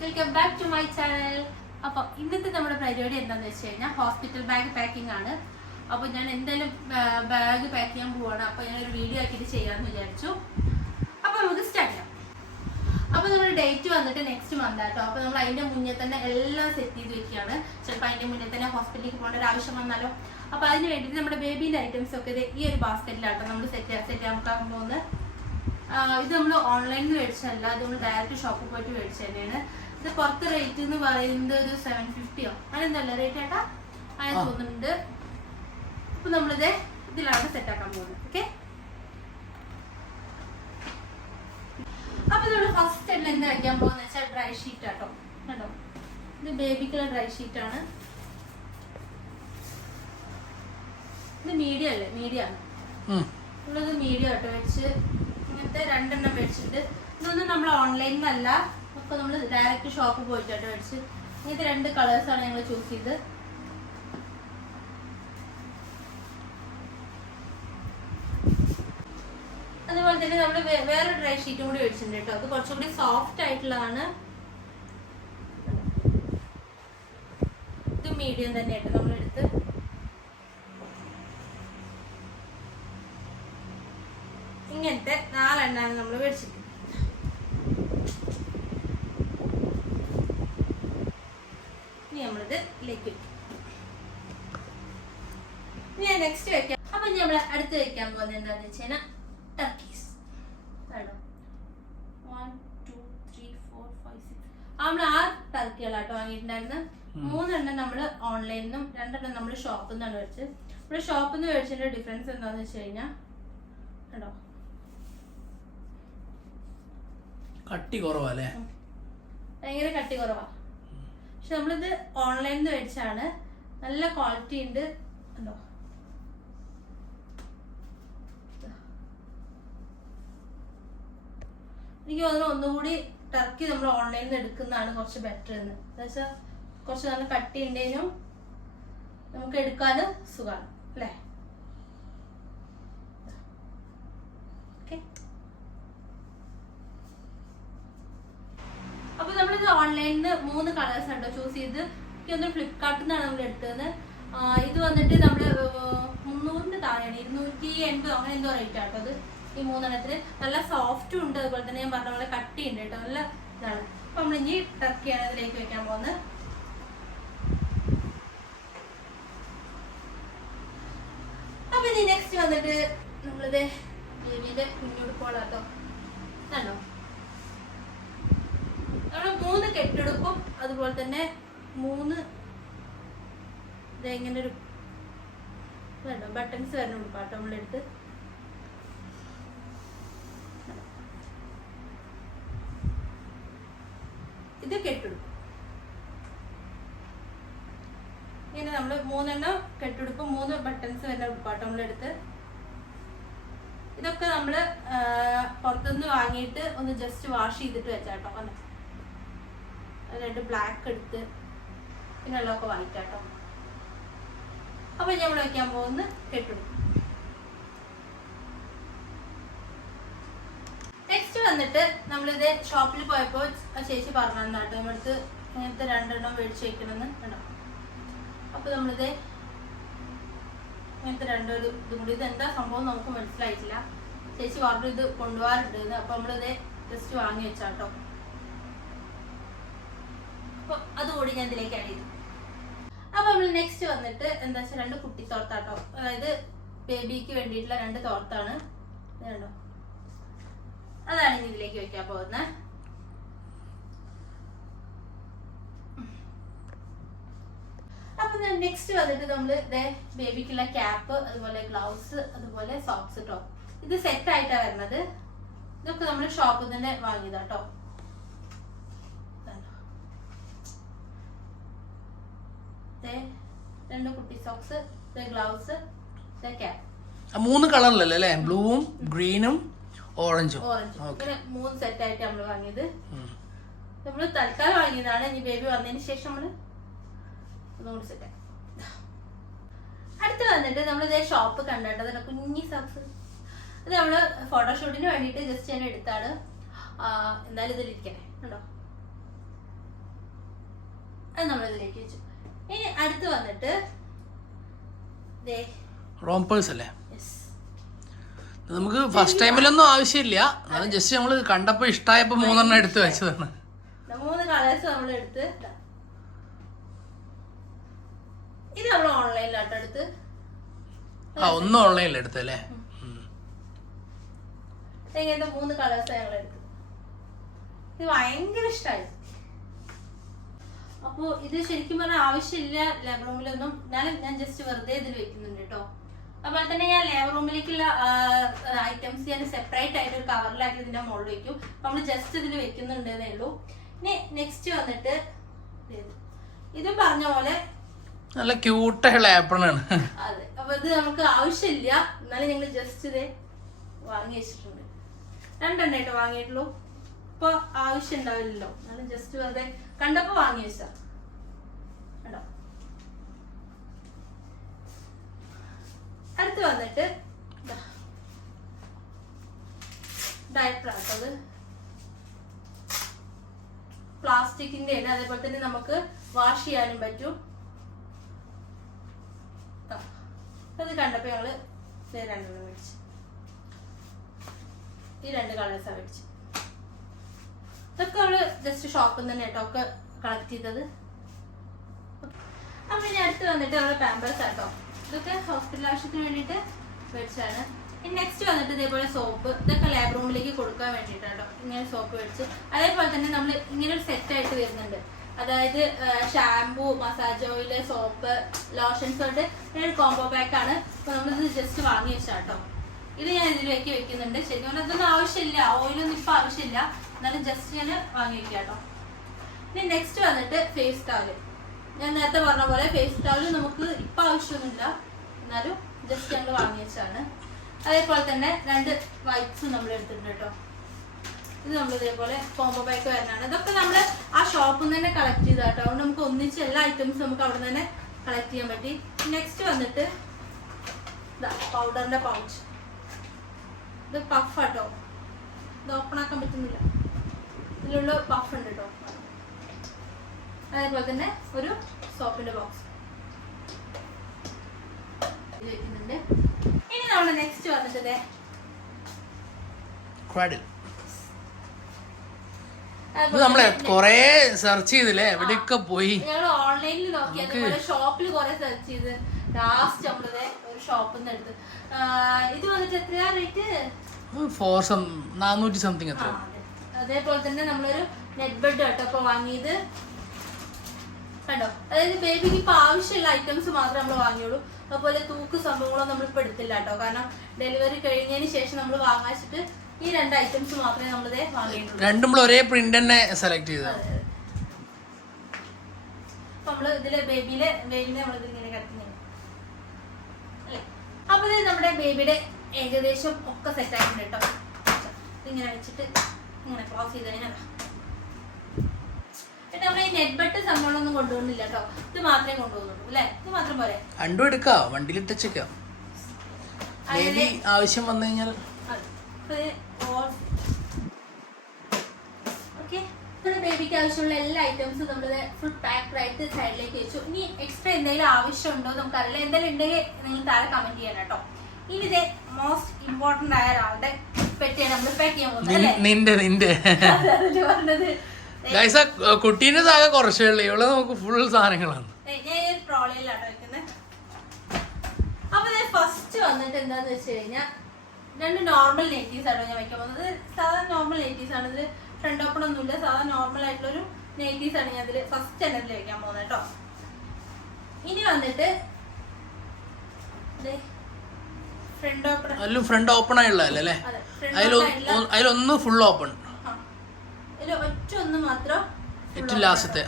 Guys, welcome back to my channel. അപ്പോൾ ഇന്നത്തെ നമ്മുടെ പരിപാടി എന്താണെന്ന് വെച്ച് കഴിഞ്ഞാൽ ഹോസ്പിറ്റൽ ബാഗ് പാക്കിംഗ് ആണ്. അപ്പോൾ ഞാൻ എന്തായാലും ബാഗ് പാക്ക് ചെയ്യാൻ പോവാണ്. അപ്പോൾ ഞാനൊരു വീഡിയോ ആക്കിയിട്ട് ചെയ്യാമെന്ന് വിചാരിച്ചു. അപ്പോൾ നമുക്ക് സ്റ്റാർട്ട് ചെയ്യാം. അപ്പോൾ നമ്മുടെ ഡേറ്റ് വന്നിട്ട് നെക്സ്റ്റ് മന്ത് ആട്ടോ. അപ്പോൾ നമ്മൾ അതിൻ്റെ മുന്നേ തന്നെ എല്ലാം സെറ്റ് ചെയ്ത് വെക്കുകയാണ്. ചിലപ്പോൾ അതിൻ്റെ മുന്നേ തന്നെ ഹോസ്പിറ്റലിലേക്ക് പോകേണ്ട ഒരു ആവശ്യം വന്നാലോ. അപ്പോൾ അതിന് വേണ്ടിയിട്ട് നമ്മുടെ ബേബീൻ്റെ ഐറ്റംസ് ഒക്കെ ഈ ഒരു ബാസ്ക്കറ്റിലാട്ടോ നമ്മൾ സെറ്റ് ചെയ്യാൻ പോകുന്നത്. ഇത് നമ്മൾ ഓൺലൈനിൽ മേടിച്ചല്ല, ഇത് നമ്മൾ ഡയറക്റ്റ് ഷോപ്പിൽ പോയിട്ട് മേടിച്ചു തന്നെയാണ്. ഇത് പുറത്ത് റേറ്റ് എന്ന് പറയുന്നത് ഒരു 750 അങ്ങനെന്തല്ല റേറ്റ് ആട്ടാ അങ്ങനെ തോന്നുന്നുണ്ട്. അപ്പൊ നമ്മളിത് ഇതിലാണ് സെറ്റ് ആക്കാൻ പോകുന്നത്. ഓക്കെ, അപ്പൊ നമ്മൾ ഫസ്റ്റ് തന്നെ എന്താ വയ്ക്കാൻ പോകുന്നത് വെച്ചാൽ ഡ്രൈ ഷീറ്റ് ആട്ടോ. കേട്ടോ, ഇത് ബേബിക്കുള്ള ഡ്രൈ ഷീറ്റ് ആണ്. ഇത് മീഡിയം അല്ലേ, മീഡിയം ആണ്. നമ്മളിത് മീഡിയം ആട്ടോ വെച്ച് ഇങ്ങനത്തെ 2 എണ്ണം മേടിച്ചിട്ട്. ഇതൊന്നും നമ്മൾ ഓൺലൈനിലല്ല, ഒക്കെ നമ്മൾ ഡയറക്റ്റ് ഷോപ്പ് പോയിട്ടാട്ടോ മേടിച്ച്. ഇങ്ങനത്തെ 2 കളേഴ്സാണ് ഞങ്ങൾ ചൂസ് ചെയ്ത്. അതുപോലെ തന്നെ നമ്മൾ വേറെ ഡ്രൈ ഷീറ്റും കൂടി മേടിച്ചിട്ടുണ്ട് കേട്ടോ. അത് കുറച്ചും കൂടി സോഫ്റ്റ് ആയിട്ടുള്ളതാണ്. ഇത് മീഡിയം തന്നെയായിട്ട് നമ്മളെടുത്ത് ഇങ്ങനത്തെ 4 എണ്ണമാണ് നമ്മൾ മേടിച്ചിട്ട്. ഇനി നമ്മളിത് ഇതിലേക്ക് വെക്കും. ഇനി ഞാൻ നെക്സ്റ്റ് വെക്കാം. അപ്പൊ ഇനി നമ്മൾ അടുത്ത് വെക്കാൻ പോകുന്നത് എന്താന്ന് വെച്ച് കഴിഞ്ഞാൽ ടർക്കീസ്. കേട്ടോ, 1 2 3 4 5 6 നമ്മൾ 6 ടർക്കികളാട്ടോ വാങ്ങിയിട്ടുണ്ടായിരുന്നു. 3 എണ്ണം നമ്മൾ ഓൺലൈനിൽ നിന്നും 2 എണ്ണം നമ്മൾ ഷോപ്പിൽ നിന്നാണ് മേടിച്ചത്. ഇവിടെ ഷോപ്പിൽ നിന്ന് മേടിച്ചതിന്റെ ഡിഫറൻസ് എന്താന്ന് വെച്ച് കഴിഞ്ഞാൽ കേട്ടോ, കട്ടി കുറവല്ലേ, ഭയങ്കര കട്ടി കുറവാ. പക്ഷെ നമ്മളിത് ഓൺലൈനിൽ നിന്ന് മേടിച്ചാണ്, നല്ല ക്വാളിറ്റി ഉണ്ട്. ഉണ്ടോ, എനിക്ക് തോന്നുന്നു ഒന്നുകൂടി ടർക്കി നമ്മൾ ഓൺലൈനിൽ നിന്ന് എടുക്കുന്നതാണ് കുറച്ച് ബെറ്റർ എന്ന്. എന്നുവെച്ചാൽ കുറച്ച് നല്ല കട്ടി ഉണ്ടേനും നമുക്ക് എടുക്കാൻ സുഖമാണ് അല്ലേ. ഓക്കെ, അപ്പൊ നമ്മളിത് ഓൺലൈനിൽ നിന്ന് 3 കളേഴ്സ് ഉണ്ടോ ചൂസ് ചെയ്ത്. എനിക്കൊന്ന് ഫ്ലിപ്കാർട്ടിൽ നിന്നാണ് നമ്മൾ എടുത്തത്. ഇത് വന്നിട്ട് നമ്മള് 300 താഴെയാണ്, 280 അങ്ങനെ എന്തോ റേറ്റ് ആട്ടോ. അത് ഈ 3 എണ്ണത്തിന് നല്ല സോഫ്റ്റും ഉണ്ട്, അതുപോലെ തന്നെ ഞാൻ പറഞ്ഞ പോലെ കട്ടി ഉണ്ട് കേട്ടോ, നല്ല ഇതാണ്. അപ്പൊ നമ്മൾ ഇനി ടർക്കിയാണ് ഇതിലേക്ക് വെക്കാൻ പോകുന്നത്. അപ്പൊ ഇനി നെക്സ്റ്റ് വന്നിട്ട് നമ്മളിത് ബേബിന്റെ കുഞ്ഞുടുപ്പോളാട്ടോ. കണ്ടോ, നമ്മള് 3 കെട്ടെടുപ്പും അതുപോലെ തന്നെ 3 ഇങ്ങനെ ഒരു ബട്ടൺസ് വരുന്ന ഉടുപ്പാട്ടോ നമ്മളെടുത്ത്. ഇത് കെട്ടെടുപ്പ്. ഇങ്ങനെ നമ്മള് 3 എണ്ണം കെട്ടെടുപ്പ് 3 ബട്ടൺസ് വരുന്ന ഉടുപ്പാട്ടോ നമ്മളെടുത്ത്. ഇതൊക്കെ നമ്മള് പുറത്തുനിന്ന് വാങ്ങിയിട്ട് ഒന്ന് ജസ്റ്റ് വാഷ് ചെയ്തിട്ട് വെച്ചാട്ടോ. 2 ബ്ലാക്ക് എടുത്ത് പിന്നെ വെള്ളമൊക്കെ വാങ്ങിക്കാട്ടോ. അപ്പൊ നമ്മൾ വെക്കാൻ പോകുന്ന കെട്ടെടുപ്പ്. നെക്സ്റ്റ് വന്നിട്ട് നമ്മളിത് ഷോപ്പിൽ പോയപ്പോൾ ചേച്ചി പറഞ്ഞാട്ടോ നമ്മളടുത്ത് ഇങ്ങനത്തെ 2 എണ്ണം മേടിച്ച് വെക്കണമെന്ന്. കണ്ടോ, അപ്പൊ നമ്മളിത് ഇങ്ങനത്തെ 2 ഇതും കൂടി. ഇത് എന്താ സംഭവം നമുക്ക് മനസ്സിലായിട്ടില്ല. ചേച്ചി പറഞ്ഞു ഇത് കൊണ്ടുപോകാറുണ്ട്. അപ്പൊ നമ്മളിത് ജസ്റ്റ് വാങ്ങി വെച്ചാട്ടോ. അപ്പൊ അതുകൂടി ഞാൻ ഇതിലേക്ക് ആഡ് ചെയ്തു. അപ്പൊ നമ്മൾ നെക്സ്റ്റ് വന്നിട്ട് എന്താ വെച്ചാൽ 2 കുട്ടി തോർത്താട്ടോ. അതായത് ബേബിക്ക് വേണ്ടിയിട്ടുള്ള 2 തോർത്താണ്. ഇതുണ്ടോ, അതാണ് ഇനി ഇതിലേക്ക് വെക്കാൻ പോകുന്നത്. അപ്പൊ നെക്സ്റ്റ് വന്നിട്ട് നമ്മള് ബേബിക്കുള്ള ക്യാപ്പ്, അതുപോലെ ഗ്ലൗസ്, അതുപോലെ സോക്സ് കേട്ടോ. ഇത് സെറ്റ് ആയിട്ടാ വരുന്നത്. ഇതൊക്കെ നമ്മൾ ഷോപ്പിൽ തന്നെ വാങ്ങിയതാട്ടോ. 2 കുട്ടി സോക്സ്, ഗ്ലൗസ്, ക്യാപ്പ്. 3 കളറിലല്ലേ, ബ്ലൂവും ഗ്രീനും ഓറഞ്ചും. ഇങ്ങനെ 3 സെറ്റ് ആയിട്ട് നമ്മൾ വാങ്ങിയത്. നമ്മള് തൽക്കാലം വാങ്ങിയതാണ്. ഇനി ബേബി വന്നതിന് ശേഷം നമ്മള് ഒന്നുകൂടി സെറ്റ് ആക്കി. അടുത്ത് വന്നിട്ട് നമ്മളിതേ ഷോപ്പ് കണ്ടിട്ട് കുഞ്ഞി സോക്സ്. ഇത് നമ്മള് ഫോട്ടോഷൂട്ടിന് വേണ്ടിയിട്ട് ജസ്റ്റ് ഞാൻ എടുത്താണ്. എന്തായാലും ഇതിലിരിക്കണേ. കണ്ടോ, അത് നമ്മളിതിലേക്ക് വെച്ചു. ഇനി അടുത്ത് വന്നിട്ട് റോംപേഴ്സ് അല്ലേ? നമുക്ക് ഫസ്റ്റ് ടൈമിലൊന്നും ആവശ്യമില്ല, അത് ജസ്റ്റ് നമ്മള് കണ്ടപ്പോ ഇഷ്ടമായപ്പോ 3 എടുത്ത് വെച്ചതാണ്. 3 കളേഴ്സ് നമ്മൾ എടുത്ത് ഇത് നമ്മൾ ഓൺലൈനിലാട്ടോ എടുത്ത്. ഒന്നും ഓൺലൈനിൽ എടുത്തല്ലേ? ഇങ്ങനത്തെ 3 കളേഴ്സ് ഞങ്ങൾ എടുത്തു. ഇത് ഭയങ്കര ഇഷ്ടമായി. അപ്പൊ ഇത് ശരിക്കും പറഞ്ഞാൽ ആവശ്യമില്ല ലാബ് റൂമിലൊന്നും. എന്നാലും ഞാൻ ജസ്റ്റ് വെറുതെ ഇതിൽ വെക്കുന്നുണ്ട് കേട്ടോ. അതുപോലെ തന്നെ ഞാൻ ലാബ് റൂമിലേക്കുള്ള ഐറ്റംസ് ഞാൻ സെപ്പറേറ്റ് ആയിട്ട് ഒരു കവറിലാക്കി ഇതിന്റെ മുകളിൽ വെക്കും. നമ്മൾ ജസ്റ്റ് ഇതിൽ വെക്കുന്നുണ്ടെന്നേ ഉള്ളൂ. ഇനി നെക്സ്റ്റ് വന്നിട്ട് ഇതും പറഞ്ഞ പോലെ നല്ല ക്യൂട്ടായുള്ള ആപ്പിളാണ്. അതെ, അപ്പൊ ഇത് നമുക്ക് ആവശ്യമില്ല, എന്നാലും ഞങ്ങൾ ജസ്റ്റ് ഇത് വാങ്ങി വെച്ചിട്ടുണ്ട്. 2 എണ്ണമായിട്ട് വാങ്ങിയിട്ടുള്ളൂ. ഇപ്പൊ ആവശ്യം ഉണ്ടാവില്ലല്ലോ, എന്നാലും ജസ്റ്റ് വെറുതെ കണ്ടപ്പോ വാങ്ങി വെച്ചാ കണ്ടോ. അടുത്ത് വന്നിട്ട് ഡയപ്പറാട്ടോ. അത് പ്ലാസ്റ്റിക്കിന്റെ ആണ്, അതേപോലെ തന്നെ നമുക്ക് വാഷ് ചെയ്യാനും പറ്റും. അത് കണ്ടപ്പോ ഞങ്ങള് 2 മേടിച്ചു. ഈ 2 കളേഴ്സാണ് മേടിച്ചു. ഇതൊക്കെ നമ്മള് ജസ്റ്റ് ഷോപ്പിൽ നിന്ന് തന്നെ കേട്ടോ ഒക്കെ കളക്ട് ചെയ്തത്. അപ്പൊ ഇനി അടുത്ത് വന്നിട്ട് നമ്മള് പാമ്പേഴ്സ് ആട്ടോ. ഇതൊക്കെ ഹോസ്പിറ്റൽ ആവശ്യത്തിന് വേണ്ടിയിട്ട് മേടിച്ചാണ്. ഇനി നെക്സ്റ്റ് വന്നിട്ട് ഇതേപോലെ സോപ്പ്. ഇതൊക്കെ ലാബ് റൂമിലേക്ക് കൊടുക്കാൻ വേണ്ടിയിട്ടാട്ടോ ഇങ്ങനെ സോപ്പ് മേടിച്ച്. അതേപോലെ തന്നെ നമ്മൾ ഇങ്ങനെ ഒരു സെറ്റ് ആയിട്ട് വരുന്നുണ്ട്. അതായത് shampoo, massage oil, soap, lotions തൊട്ട് ഒരു കോംബോ പാക്ക് ആണ്. അപ്പൊ നമ്മളിത് ജസ്റ്റ് വാങ്ങി വെച്ചാട്ടോ. ഇത് ഞാൻ ഇതിലേക്ക് വെക്കുന്നുണ്ട്. ശരിക്കും പറഞ്ഞാൽ ഇതൊന്നും ആവശ്യമില്ല, ഓയിലൊന്നും ഇപ്പൊ ആവശ്യമില്ല, എന്നാലും ജസ്റ്റ് ഞാൻ വാങ്ങി വെക്കാം കേട്ടോ. ഇനി നെക്സ്റ്റ് വന്നിട്ട് ഫേസ് ടവല്. ഞാൻ നേരത്തെ പറഞ്ഞ പോലെ ഫേസ് ടവല് നമുക്ക് ഇപ്പൊ ആവശ്യമൊന്നുമില്ല, എന്നാലും ജസ്റ്റ് ഞങ്ങൾ വാങ്ങി വെച്ചാണ്. അതേപോലെ തന്നെ 2 വൈപ്സും നമ്മൾ എടുത്തിട്ടുണ്ട് കേട്ടോ. ഇത് നമ്മൾ ഇതേപോലെ കോംബോ പാക്ക് വരുന്നതാണ്. ഇതൊക്കെ നമ്മൾ ആ ഷോപ്പിൽ നിന്ന് തന്നെ കളക്ട് ചെയ്ത കേട്ടോ. അതുകൊണ്ട് നമുക്ക് ഒന്നിച്ച് എല്ലാ ഐറ്റംസും നമുക്ക് അവിടെ നിന്ന് തന്നെ കളക്ട് ചെയ്യാൻ പറ്റി. നെക്സ്റ്റ് വന്നിട്ട് പൗഡറിന്റെ പൗച്ച്. ഇത് പഫ് കേട്ടോ, ഇത് ഓപ്പൺ ആക്കാൻ പറ്റുന്നില്ല, ഇതിലുള്ള പഫ് ഉണ്ട് കേട്ടോ. അതേപോലെ തന്നെ ഒരു സോപ്പിന്റെ ബോക്സ് വെക്കുന്നുണ്ട്. ഇനി നമ്മൾ നെക്സ്റ്റ് വന്നിട്ട് നമ്മളെ കൊറേ സെർച്ച് ചെയ്തില്ലേ, എവിടെയൊക്കെ പോയി. ഞങ്ങൾ ഓൺലൈനിൽ നോക്കി, അതേപോലെ ഷോപ്പിൽ കുറെ സെർച്ച് ചെയ്ത് ലാസ്റ്റ് നമ്മളിത് ഒരു ഷോപ്പിൽ നിന്ന് എടുത്ത്. ഇത് വന്നിട്ട് എത്രയാ റേറ്റ്? 400 സംതിങ് എത്ര. അതേപോലെ തന്നെ നമ്മളൊരു നെറ്റ് ബെഡ് കേട്ടോ ഇപ്പൊ വാങ്ങിയത് കണ്ടോ. അതായത് ബേബിക്ക് ഇപ്പൊ ആവശ്യമുള്ള ഐറ്റംസ് മാത്രമേ നമ്മൾ വാങ്ങിയുള്ളൂ. അതുപോലെ തൂക്ക് സംഭവങ്ങളൊന്നും നമ്മളിപ്പോ എടുത്തില്ല കേട്ടോ. കാരണം ഡെലിവറി കഴിഞ്ഞതിന് ശേഷം നമ്മൾ വാങ്ങിച്ചിട്ട് ഈ 2 ഐറ്റംസ് മാത്രമേ നമ്മളിതേ വാങ്ങിയിട്ടുള്ളൂ. രണ്ടും ഒരേ പ്രിന്റ് തന്നെ സെലക്ട് ചെയ്തത്. നമ്മള് ഇതില് ബേബിനെ നമ്മളിത് ഇങ്ങനെ കട്ടിങ് അല്ലേ. അപ്പൊ നമ്മുടെ ബേബിയുടെ ഏകദേശം ഒക്കെ സെറ്റ് ആയിട്ടുണ്ട് കേട്ടോ. ഇങ്ങനെ വെച്ചിട്ട് ഇങ്ങനെ ക്ലോസ് ചെയ്ത് കഴിഞ്ഞാൽ പിന്നെ നമ്മൾ ഈ നെറ്റ് ബെഡ് സംഭവങ്ങളൊന്നും കൊണ്ടുപോകുന്നില്ല കേട്ടോ. ഇത് മാത്രമേ കൊണ്ടുപോകുന്നുള്ളൂ അല്ലെ? ഇത് മാത്രം പോരെ? രണ്ടും എടുക്കാം, വണ്ടിയിലിട്ടേക്കാം. ആവശ്യം വന്നു കഴിഞ്ഞാൽ ബേബിക്ക് ആവശ്യമുള്ള എല്ലാ ഐറ്റംസും നമ്മൾ ഫുൾ പാക്ഡ് ആയിട്ട് സൈഡിലേക്ക് വെച്ചു. ഇനി എക്സ്ട്രാ എന്തെങ്കിലും ആവശ്യമുണ്ടോ നമുക്കറിയില്ല. എന്തെങ്കിലും ഉണ്ടെങ്കിൽ നിങ്ങൾ താഴെ കമന്റ് ചെയ്യാൻ കേട്ടോ. ഇനി ഇത് മോസ്റ്റ് ഇമ്പോർട്ടന്റ് ആയ ഒരാളുടെ പെട്ടിയാണ് നമ്മൾ പാക്ക് ചെയ്യാൻ പോകുന്നത്. കുട്ടീന്റെ താഴെ കുറച്ചേ ഉള്ളൂ, ഇവിടെ നമുക്ക് ഫുൾ സാധനങ്ങളാണ്. ഞാൻ ട്രോളിയിലാണ് വെക്കുന്നത്. അപ്പൊ ഫസ്റ്റ് വന്നിട്ട് എന്താന്ന് വെച്ച് കഴിഞ്ഞാൽ 2 നോർമൽ നെറ്റീസ് ആണോ ഞാൻ വെക്കാൻ പോകുന്നത്. സാധാരണ നോർമൽ നെറ്റീസ് ആണ്. ഇതിൽ ഫ്രണ്ട് ഓപ്പൺ ഒന്നുമില്ല, സാധാരണ നോർമൽ ആയിട്ടുള്ളൊരു നെറ്റീസ് ആണ് ഞാൻ ഇതിൽ ഫസ്റ്റ് തന്നെ ഇതിൽ വെക്കാൻ പോകുന്നത് കേട്ടോ. ഇനി വന്നിട്ട് ഫ്രണ്ട് ഓപ്പൺ ആയുള്ളതല്ലേ? അതിലൊന്ന് ഫുൾ ഓപ്പൺ, ഒറ്റ ഒന്ന് മാത്രം ലാസ്റ്റത്തെ.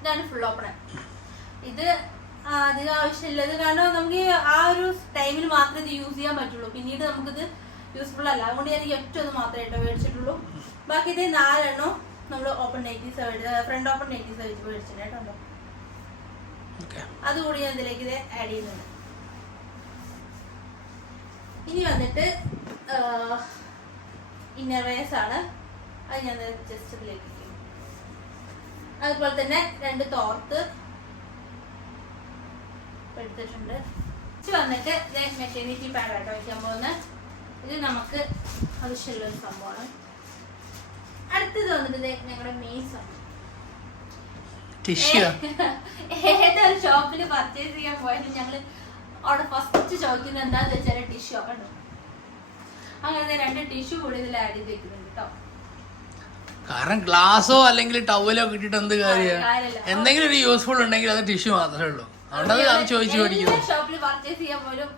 ഇതാണ് ഫുൾ ഓപ്പൺ. ഇത് അധികം ആവശ്യമില്ലത്, കാരണം നമുക്ക് ആ ഒരു ടൈമിൽ മാത്രമേ ഇത് യൂസ് ചെയ്യാൻ പറ്റുള്ളൂ. പിന്നീട് നമുക്കിത് യൂസ്ഫുൾ അല്ല. അതുകൊണ്ട് ഞാൻ ഒറ്റ ഒന്ന് മാത്രമേ കേട്ടോ മേടിച്ചിട്ടുള്ളൂ. ബാക്കി ഇത് 4 എണ്ണം നമ്മൾ open nighties front open nighties വെച്ച് മേടിച്ചിട്ടുണ്ട് കേട്ടോ. അതുകൂടി ഞാൻ ഇതിലേക്ക് ഇത് ആഡ് ചെയ്യുന്നുണ്ട്. ഇനി വന്നിട്ട് ഇന്നർ വെയർസ് ആണ്. അത് ഞാൻ ജസ്റ്റ് ഇതിലേക്ക് അതുപോലെ തന്നെ 2 തോർത്ത് എടുത്തിട്ടുണ്ട്. വന്നിട്ട് മെറ്റേണിറ്റി പാഡായിട്ട് വയ്ക്കാൻ പോകുന്നത്. ഇത് നമുക്ക് ആവശ്യമുള്ള ഒരു സംഭവമാണ്. അടുത്തത് വന്നിട്ട് ഞങ്ങളുടെ മീസാണ്. ഏതൊരു ഷോപ്പിൽ പർച്ചേസ് ചെയ്യാൻ പോയാലും ഞങ്ങള് അവിടെ ഫസ്റ്റ് ചോദിക്കുന്നത് എന്താന്ന് വെച്ചാൽ ടിഷ്യൂ കണ്ടു. അങ്ങനെ 2 ടിഷ്യൂ കൂടി ഇതിൽ ആഡ് ചെയ്ത് വെക്കുന്നുണ്ട് കേട്ടോ. കാരണം ഗ്ലാസോ അല്ലെങ്കിൽ ടവലോ കിട്ടിയിട്ട് എന്ത് കാര്യം, എന്തെങ്കിലും ഒരു യൂസ്ഫുൾ ഉണ്ടെങ്കിൽ അത് ടിഷ്യൂ മാത്രമേ ഉള്ളൂ. അതുകൊണ്ട് അത് ചോദിച്ചു മേടിക്കുന്നു. ഷോപ്പിൽ പർച്ചേസ് ചെയ്യാൻ പോലും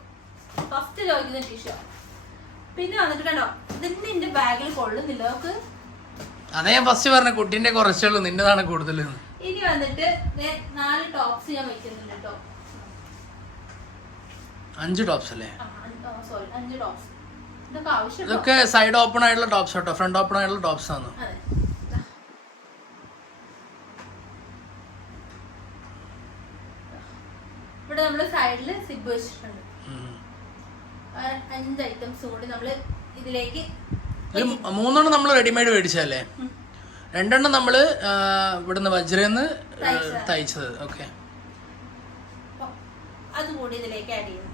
ഫസ്റ്റ് ചോദിക്കുന്ന ടിഷ്യൂ. പിന്നെ വന്നിട്ട് കണ്ടോ, ഇതിന്റെ എന്റെ ബാഗിൽ കൊള്ളുന്നില്ല നമുക്ക്. അതേ ഞാൻ ഫസ്റ്റ് പറഞ്ഞ കുട്ടീന്റെ കുറച്ചുള്ളൂ, നിന്നതാണ് കൂടുതൽ. ഇനി വന്നിട്ട് 4 ടോപ്സ് ഞാൻ വെക്കുന്നുണ്ട് കേട്ടോ. 5 ടോപ്സ് അല്ലേ? Sorry 5 tops. ഇതൊക്കെ ആവശ്യം. ഇതൊക്കെ സൈഡ് ഓപ്പൺ ആയിട്ടുള്ള ടോപ്സ് കേട്ടോ, ഫ്രണ്ട് ഓപ്പൺ ആയിട്ടുള്ള ടോപ്സ് ആണ്. ഇവിടെ നമ്മള് സൈഡില് സിബ് വെച്ചിട്ടുണ്ട്. 5 ഐറ്റംസ് കൂടി നമ്മള് ഇതിലേക്ക്. 3 നമ്മൾ റെഡിമെയ്ഡ് മേടിച്ചല്ലേ? 2 നമ്മള് ഇവിടുന്ന് വജ്രന്ന് തയ്ച്ചത്. ഓക്കെ, അതുകൂടി ഇതിലേക്ക് ആഡ് ചെയ്യുന്നു.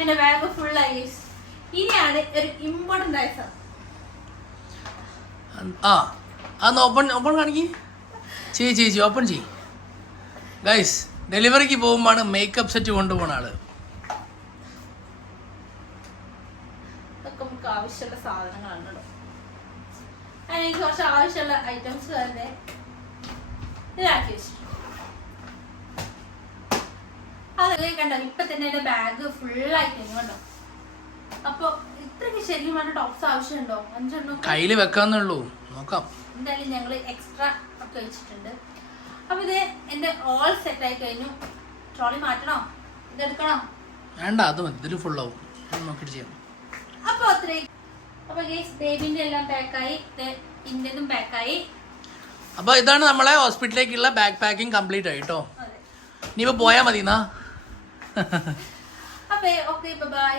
എന്റെ ബാഗ് ഫുൾ ആയി. ഇനിയാണ് ഒരു ഇമ്പോർട്ടന്റ് ആയ സാധനം. അതൊന്ന് ഓപ്പൺ കാണിക്ക്. ചേച്ചി ഓപ്പൺ ചെയ്. ഗൈസ്, ഡെലിവറിക്ക് പോകുമ്പോഴാണ് മേക്കപ്പ് സെറ്റ് കൊണ്ടുപോകണ ആള്. ഇതൊക്കെ നമുക്ക് ആവശ്യമുള്ള സാധനങ്ങളാണ് കേട്ടോ. എനിക്ക് കുറച്ച് ആവശ്യമുള്ള ഐറ്റംസ് തന്നെ ഇതാക്കി വെച്ചിട്ടുണ്ട്. അതല്ലേ കണ്ടോ, ഇപ്പൊ തന്നെ എന്റെ ബാഗ് ഫുൾ ആയിട്ടുണ്ട് കണ്ടോ. അപ്പൊ ഇത്രയ്ക്ക് ശരിക്കും പറഞ്ഞ ടോപ്സ് ആവശ്യമുണ്ടോ? 5 എണ്ണം കയ്യില് വെക്കാന്നുള്ളൂ, നോക്കാം. എന്തായാലും ഞങ്ങള് എക്സ്ട്രാ ഒക്കെ വെച്ചിട്ടുണ്ട്. അപ്പൊ ഇത് എന്റെ ഓൾ സെറ്റ് ആയി കഴിഞ്ഞു. ട്രോളി മാറ്റണോ, ഇതെടുക്കണോ? വേണ്ട, അത് മതി, ഇതിൽ ഫുൾ ആവും. നോക്കിട്ട് ചെയ്യാം. അപ്പൊ അത്രയും. അപ്പൊ ഗൈസ്, ബേബിന്റെ എല്ലാം പാക്കായി, ഇന്ത്യതും പാക്കായി. അപ്പൊ ഇതാണ് നമ്മളെ ഹോസ്പിറ്റലിലേക്കുള്ള ബാഗ് പാക്കിംഗ് കംപ്ലീറ്റ് ആയി കേട്ടോ. ഇനിയിപ്പോ പോയാ മതി. അപ്പൊ ഓക്കെ, ബൈ.